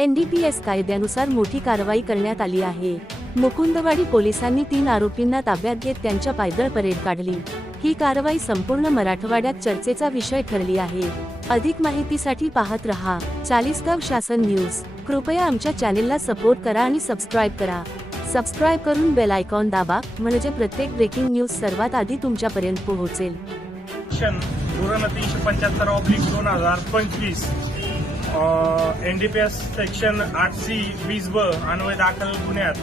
NDPS कायद्यानुसार मोठी कारवाई करण्यात आली आहे. मुकुंदवाडी पोलिसांनी तीन आरोपींना ताब्यात घेत त्यांच्या पायदळ परेड काढली. ही कारवाई संपूर्ण मराठवाड्यात चर्चेचा विषय ठरली आहे. अधिक माहितीसाठी पाहत रहा. चाळीसगाव शासन न्यूज. कृपया आमच्या चॅनेलला सपोर्ट करा आणि सबस्क्राईब करा. सबस्क्राईब करून बेल आयकॉन दाबा म्हणजे प्रत्येक ब्रेकिंग न्यूज सर्वात आधी तुमच्यापर्यंत पोहोचेल. धोरण तीनशे पंच्याहत्तर ऑब्लिक दोन हजार पंचवीस. N D P S section आठ सी वीस ब अन्वय दाखल गुन्ह्यात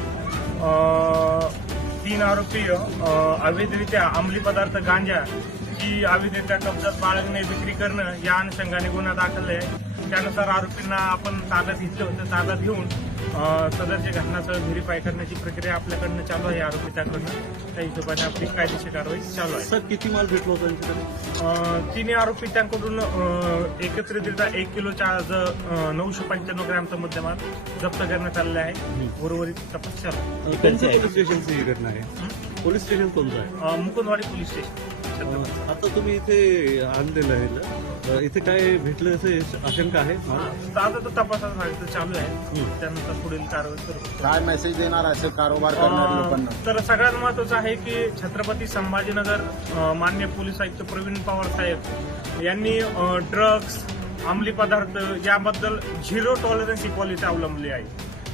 तीन आरोपी अवैधरित्या अंमली पदार्थ गांजा ही अवैधरित्या कब्जात बाळगणे विक्री करणं या अनुषंगाने गुन्हा दाखल आहे. त्यानुसार आरोपींना आपण ताब्यात घेतलं होतं. ताब्यात घेऊन अ, सदरच्या घटनास्थळ व्हेरीफाय करण्याची प्रक्रिया आपल्याकडनं चालू आहे. आरोपी त्याकडनं त्या हिशोबाने आपली कायदेशीर कारवाई चालू आहे. सर किती माल भेटला होता त्यांच्याकडे तिन्ही आरोपी त्यांकडून एकत्रितरित्या एक किलोच्या ज अ, नऊशे पंच्याण्णव ग्रॅमचा मुद्देमाल जप्त करण्यात आलेला आहे. उर्वरित तपास चालू पोलीस स्टेशनची ही घटना आहे? पोलीस स्टेशन कोणतं आहे? Mukundwadi police station. आता तुम्ही इथे आणलेलं आहे इथे काय भेटलं असं आशंका आहे? तर आता तो तपासाचा भाग चालू आहे. त्यानंतर पुढील कारवाई करू काय मेसेज देणार असे कारोबार करणाऱ्या लोकांना? अ, तर सगळ्यात महत्वाचं आहे की छत्रपती संभाजीनगर मान्य पोलीस आयुक्त प्रवीण पवार साहेब यांनी ड्रग्ज अंमली पदार्थ याबद्दल झिरो टॉलरन्स ही पॉलिसी अवलंबली आहे.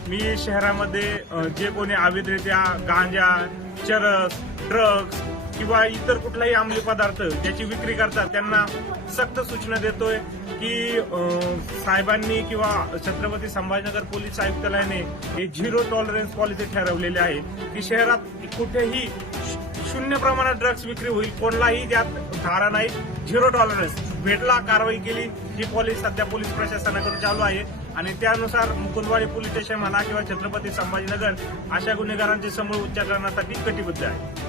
मी शहरामध्ये जे कोणी अवैधरित्या गांजा चरस ड्रग्ज किंवा इतर कुठलाही अंमली पदार्थ ज्याची विक्री करतात त्यांना सक्त सूचना देतोय की साहेबांनी किंवा छत्रपती संभाजीनगर पोलीस आयुक्तालयाने हे झिरो टॉलरन्स पॉलिसी ठरवलेली आहे की शहरात कुठेही शून्य प्रमाणात ड्रग्ज विक्री होईल कोणलाही त्यात धारा नाही झिरो टॉलरन्स. भेटला कारवाई केली ही पॉलिसी सध्या पोलीस प्रशासनाकडे चालू आहे आणि त्यानुसार मुकुंदवाडी पोलीस स्टेशन म्हणा किंवा छत्रपती संभाजीनगर अशा गुन्हेगारांचे समूळ उच्चार करण्यासाठी कटिबद्ध आहे.